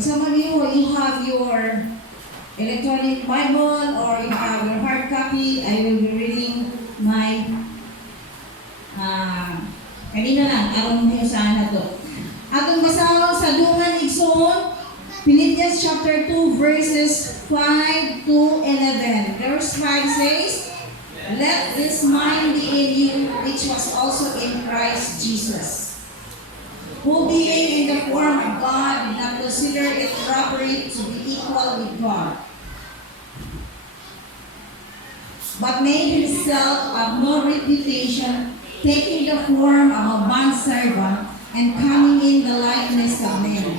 Some of you have your electronic Bible or you have your hard copy. I will be reading my kanina lang, aron mo saan na to. Atong basahon sa Dungan Igsoon, Philippians chapter 2 verses 5 to 11. Verse 5 says, "Let this mind be in you, which was also in Christ Jesus, who being in the form of God, did not consider it robbery to be equal with God, but made himself of no reputation, taking the form of a bondservant, and coming in the likeness of men.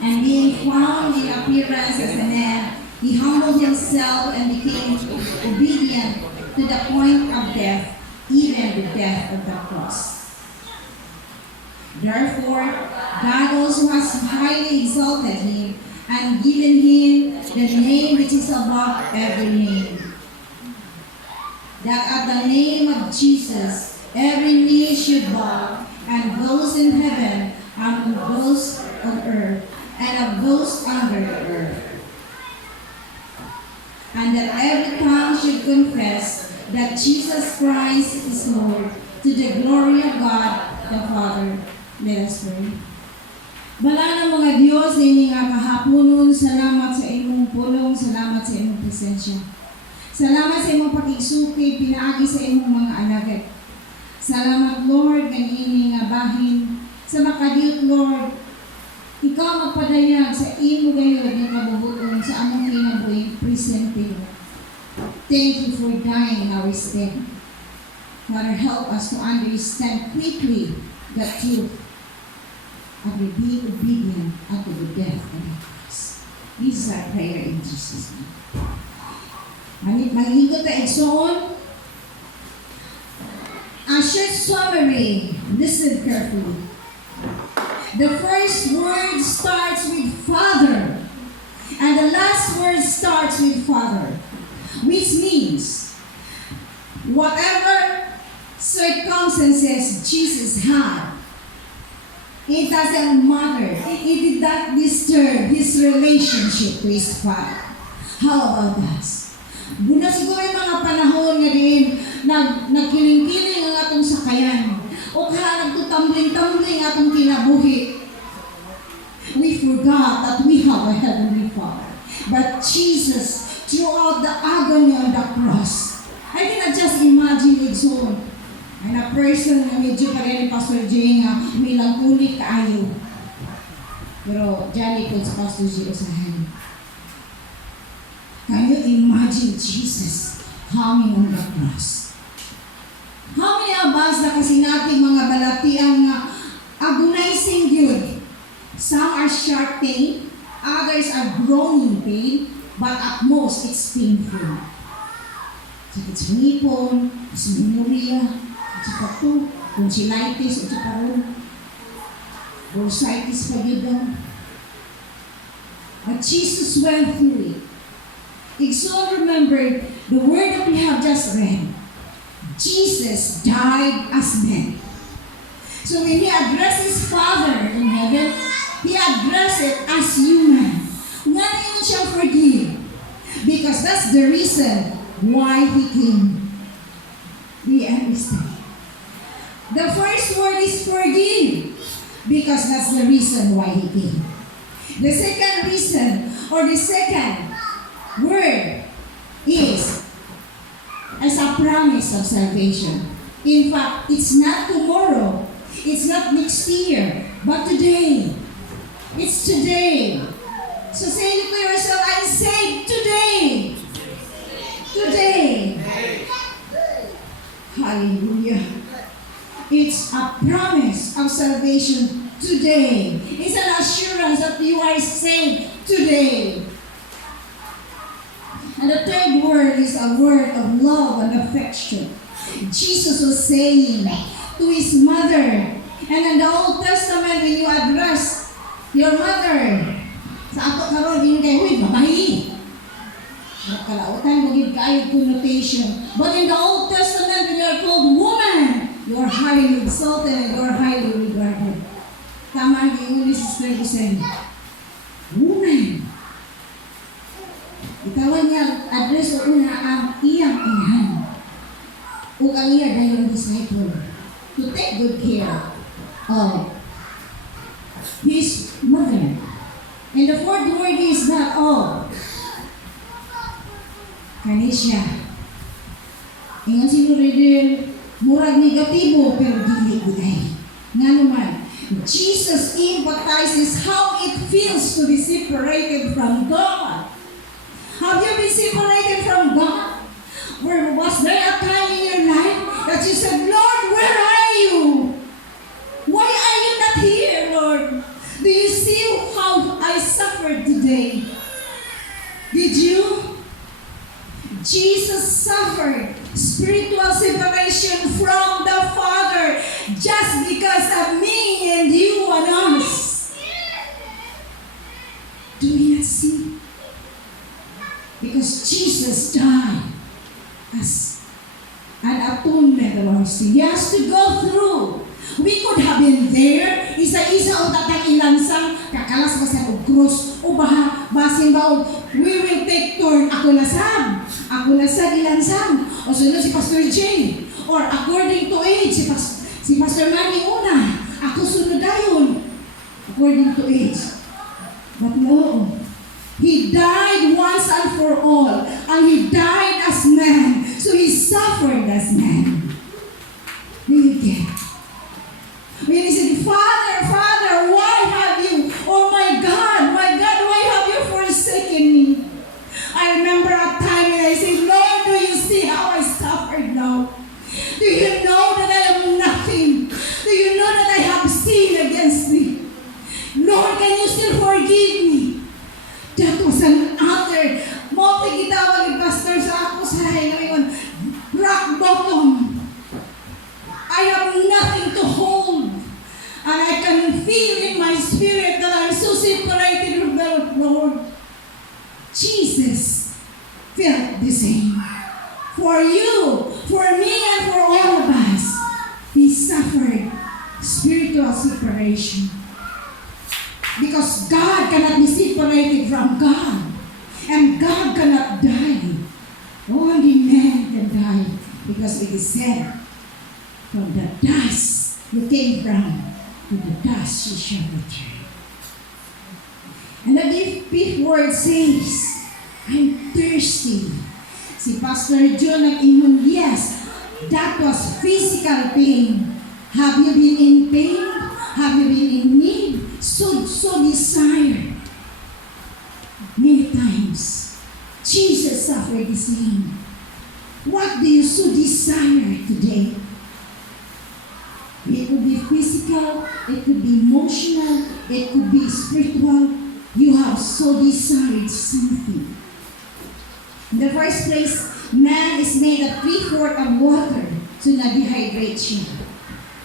And being found in appearance as a man, he humbled himself and became obedient to the point of death, even the death of the cross. Therefore, God also has highly exalted him and given him the name which is above every name, that at the name of Jesus every knee should bow, and those in heaven, and those on earth, and of those under the earth, and that every tongue should confess that Jesus Christ is Lord, to the glory of God the Father." Let us pray. Bala ng mga Diyos, ini nga kahaponon, salamat sa imong pulong, salamat sa imong presensya. Salamat sa imong pakigsuki, pinaagi sa imong mga alagad. Salamat, Lord, ganini nga bahin sa makadiyot, Lord. Ikaw magpadayag sa imo gayod ng kabubutong sa among kinabuhi presente. Thank you for dying in our stead. Father, help us to understand quickly the truth of the being obedient unto the death of the cross. This is our prayer in Jesus' name. Magligot na igsoon. A short summary. Listen carefully. The first word starts with Father, and the last word starts with Father, which means whatever circumstances Jesus had, it doesn't matter. It did not disturb his relationship to his Father. How about us? Muna siguro yung mga panahon nga din nagkiling-kiling ang atong sakayan o kaya nagtutambling-tambling atong kinabuhi. We forgot that we have a Heavenly Father. But Jesus, throughout the agony on the cross, I cannot just imagine it so. And a person na medyo pa rin ni Pastor Jay nga melancholic kaayo. Pero dyan ikot sa Pastor Jay usahan. Can you imagine Jesus hanging on the cross? How many of us na kasi nating mga balatiang agonizing good? Some are sharp pain, others are groaning pain, but at most it's painful. Sakit sa ngipon, sa memoria, sa pato, tonsillitis, at sa karoon, bursitis pa yun daw. But Jesus went through it. So remember the word that we have just read. Jesus died as man. So when he addressed his Father in heaven, he addressed it as human. Nga yun siya forgive. Because that's the reason why he came. We understand. The first word is forgive. Because that's the reason why he came. The second reason, or the second word is as a promise of salvation. In fact, it's not tomorrow, it's not next year, but today. It's today. So say it to yourself, I'm saved today. Today. Hallelujah. It's a promise of salvation today. It's an assurance that you are saved today. And the third word is a word of love and affection. Jesus was saying to his mother, and in the Old Testament, when you address your mother, sa ato karon din kay huy babayi. Kalautan mo gid kaayo connotation. But in the Old Testament, when you are called woman, you are highly exalted and you are highly regarded. Tama ang English Pastor Giselle, woman, itawan niya address o una ang iyang inahan o ang iya dayong disciple to take good care of his mother. And the fourth word is not all. Kanisya. Ingon si Loridel, murag negatibo pero dili gudai. Nga naman, Jesus emphasizes how it feels to be separated from God. Have you been separated from God? Was there a time in your life that you said, Lord, where are you? Why are you not here, Lord? Do you see how I suffered today? Did you? Jesus suffered spiritual separation from the Father just because of me and you and us. Do we not see? Because Jesus died as an atonement of our sin. He has to go through. We could have been there. Isa-isa o tatang ilansang kakalas ba sa krus o basin ba o we will take turn. Ako na sad ilansang. O sunod si Pastor Jay. Or according to age, si Pastor Manny una. Ako sunod ayon. According to age. But no. He died once and for all. And He died as man. So He suffered as man. Do you get it? When He said, Father, Father, why have you, oh my God, why have you forsaken me? I remember a time when I said, Lord, do you see how I suffered now? Do you know that I am nothing? Do you know that I have sinned against Thee? Lord, can you still forgive me? That was an utter, multi-gitawag ni Pastor sa ako sa ngayon, rock bottom. I have nothing to hold. And I can feel in my spirit that I'm so separated from the Lord. Jesus felt the same. For you, for me, and for all of us, He suffered spiritual separation. Because God cannot be separated from God. And God cannot die. Only man can die. Because it is said, from the dust you came from, to the dust you shall return. And the fifth word says, I'm thirsty. Si Pastor John nag-ingon, yes, that was physical pain. Have you been in pain? Have you been in need? So desire. Many times, Jesus suffered the same. What do you so desire today? It could be physical, it could be emotional, it could be spiritual. You have so desired something. In the first place, man is made of 3/4 of water, so na-dehydrate siya.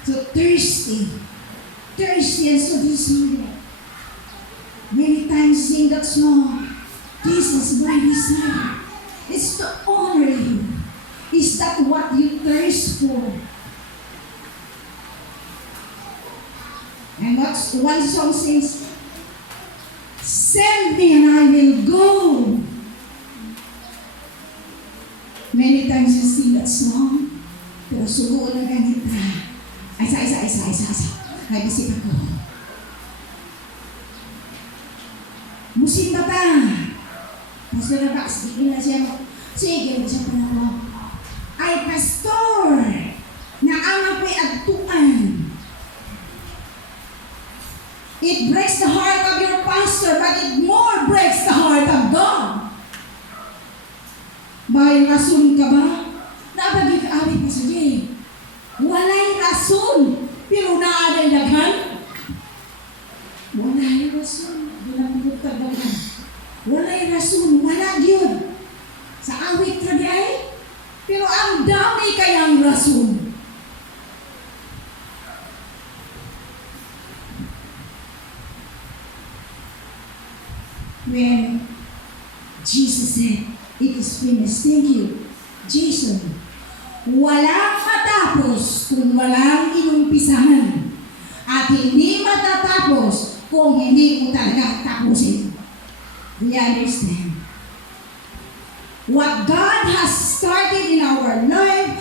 So thirsty and so desired. Many times sing that song, this is my desire. It's to honor you. Is that what you thirst for? And what's one song says, send me and I will go. Many times you sing that song, pero sugo na ganita. Isa. Ay, bisip ako. Musim ba ta? Pastor na ba? Sige na siya. Sige na siya pa na ako. Ay, pastor! Na ang ako'y agtuan. It breaks the heart of your pastor, but it more breaks the heart of God. May rason ka ba? Napagig ka awit pa sa Jay. Walay rason. Pero naaday daghan. Walay rason. Walay rason. Wala yun. Sa awit ka di ay. Pero ang dami kayang rason. When Jesus said, it is finished. Thank you, Jason. Walang matapos kung walang inumpisahan. At hindi matatapos kung hindi mo talaga tapusin. Do you understand? What God has started in our life,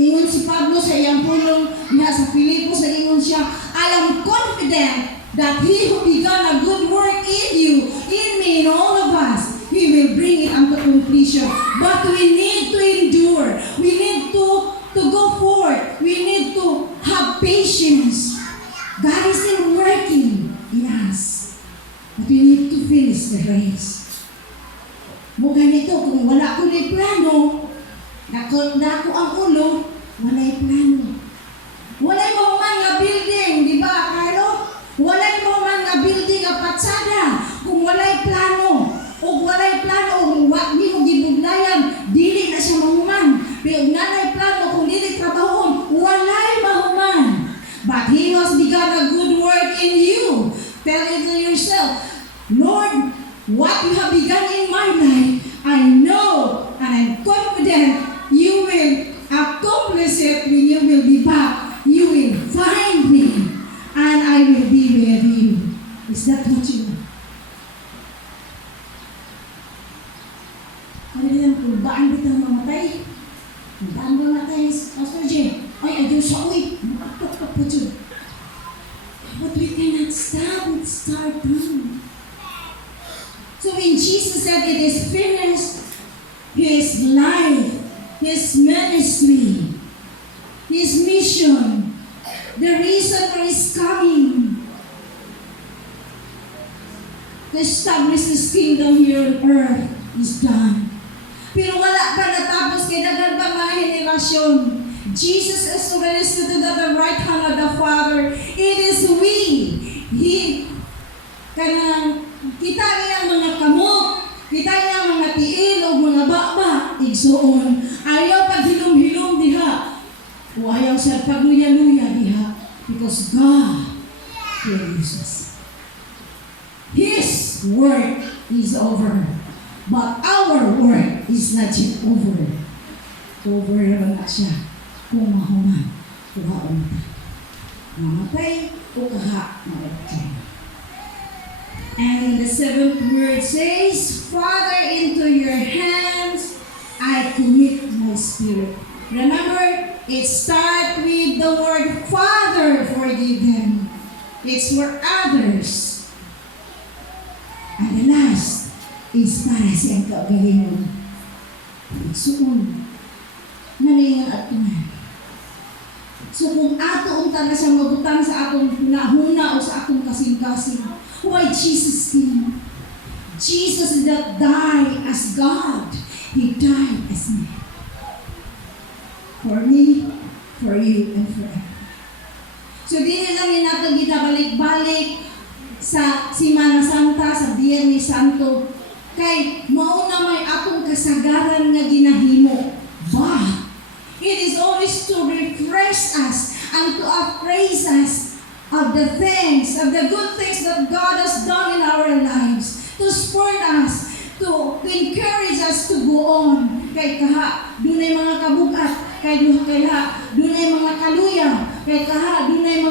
ingon si Pablo sa iyang pulong niya sa Filipos, ingon siya, I am confident that He who began a good work in you, in me, in all of us, He will bring it unto completion. But we need to endure. We need to go forward. We need to have patience. God is still working in us. But we need to finish the race. Mo ganito, kung wala ko na plano, nako ang ulo, wala'y plano. Wala'y mo man nga building, di ba, Carlo? Wala'y mo man nga building nga patsada, kung wala'y plano. O wala'y plano, kung di mo gibugnayan, dili na siya mahuman. Pero nanay plano, kung dili trabahon, wala'y mahuman. But He has begun a good work in you. Tell it to yourself, Lord, what you have begun in my life, I know and I'm confident you will accomplish it when you will be back. You will find me and I will be with you. Is that what you want? Ano yan? Kung baan ba itong mamatay? Kung baan ba mamatay, Pastor J? Ay, Diyos sa uwi. Makaktok po dyan. But we cannot stop. It's start now. So when Jesus said it is finished, His life, His ministry, His mission, the reason for His coming, to establish His kingdom here on earth is done. Pero wala pa natapos, kay dagan pa mga henerasyon. Jesus is already seated at the right hand of the Father. It is we. Kita niya mga kamot, kita niya mga tiil o mga baba, igsoon. Ayaw paghilom-hilom diha. O ayaw siya pagluya-luya diha. Because God will use us. His work is over. But our work is not yet over. Over naman na siya. Kung mahuman, kuhaon ta. Mamatay o kaha, mamatay. And the seventh word says, Father, into your hands I commit my spirit. Remember, it starts with the word Father, forgive them. It's for others. And the last is para siyang kaugalingon. Suon. Nalingan at tunan. So kung ato unta na siya mabutang sa atong hunahuna o sa atong kasing-kasing, why Jesus came? Jesus did not die as God. He died as man. For me, for you, and for everyone. So di lang ni natin ginabalik-balik sa Semana Santa, sa Biyernes Santo, kay mauna may atong kasagaran nga ginahimo. But it is always to refresh us and to appraise us of the things, of the good things that God has done in our lives, to support us, to encourage us to go on. Kay kaha, dunay mga kabugat, kay kaha, dunay mga kaluya, kay kaha, dunay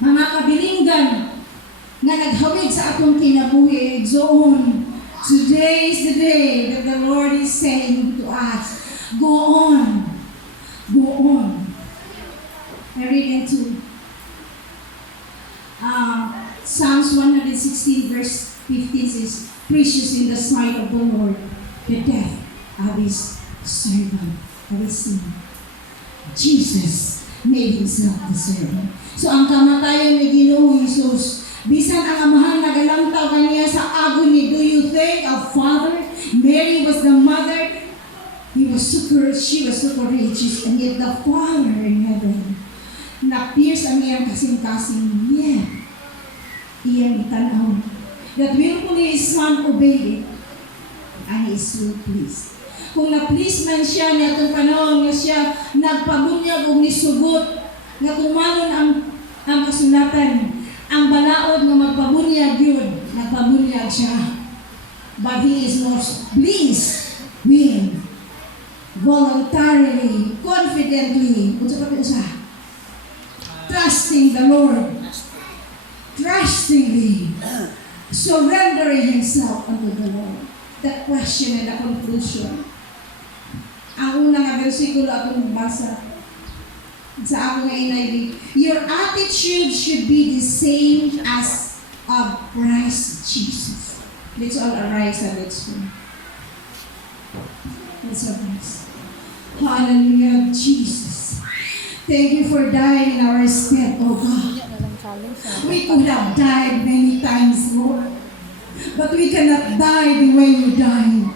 mga kabilinggan nga naghawid sa atong kinabuhi. Exoon. Today is the day that the Lord is saying to us, go on. Go on. I read into Psalms 116 verse 15 says, precious in the sight of the Lord, the death of His servant, of His son. Jesus made Himself the servant. So ang kamatayon ni Ginoong Jesus, bisan ang amahan nagalantaw kaniya sa agony. Do you think a father? Mary was the mother. She was super righteous, and yet the Father in heaven, na-pierce ang iyang kasing-kasing niya. Iyang itanaw. That willfully His Son obeyed it, and He is so pleased. Kung na-please man siya niya itong panahon nga siya nagpabunyag o nisugot, nga kumanon ang kasulatan, ang balaod nga magpabunyag yun, nagpabunyag siya. But He is most pleased when voluntarily, confidently, trusting the Lord. trustingly, surrendering himself unto the Lord. The question and the conclusion. Ang unang nga versikulo akong basa sa akong NIV, your attitude should be the same as of Christ Jesus. Let's all arise and let's pray. Let's arise. Hallelujah, Jesus. Thank you for dying in our stead, oh God. We could have died many times, Lord. But we cannot die the way you died.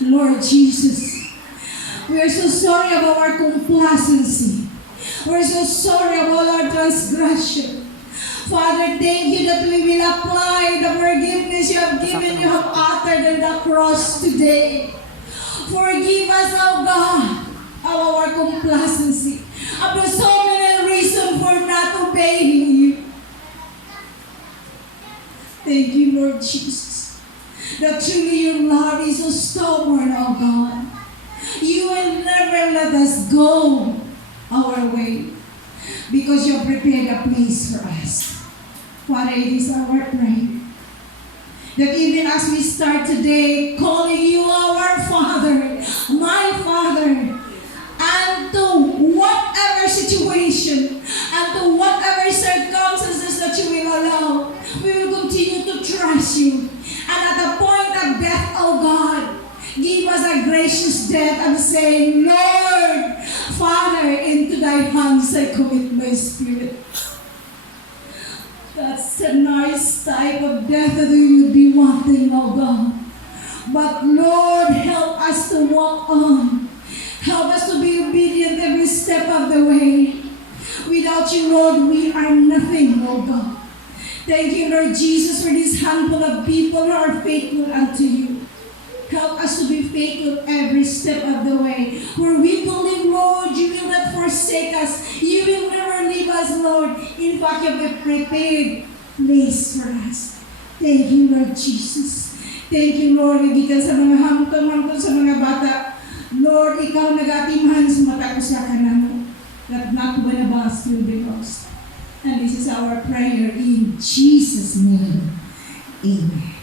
Lord Jesus, we are so sorry about our complacency. We're so sorry about our transgression. Father, thank you that we will apply the forgiveness you have given, you have uttered on the cross today. Forgive us, oh God, of our complacency. Of the so many reasons for not obeying you. Thank you, Lord Jesus, that truly your love is so stubborn, oh God. You will never let us go our way because you have prepared a place for us. Father, it is our prayer that even as we start today calling you our Father, my Father, and to whatever situation and to whatever circumstances that you will allow, we will continue to trust you. And at the point of death, oh God, give us a gracious death and say, Lord, Father, into thy hands I commit my spirit. That's a nice type of death that we would be wanting, oh God. But Lord, help us to walk on. Help us to be obedient every step of the way. Without you, Lord, we are nothing, oh God. Thank you, Lord Jesus, for this handful of people who are faithful unto you. Help us to be faithful every step of the way. Where we believe, Lord, you will not forsake us. You will never leave us, Lord. In fact, you have a prepared place for us. Thank you, Lord Jesus. Thank you, Lord, gikan sa mga hamtong-hamtong sa mga bata. Lord, ikaw nag-atimahan sa mata ko sa kanan. That not one of us will be lost. And this is our prayer in Jesus' name. Amen.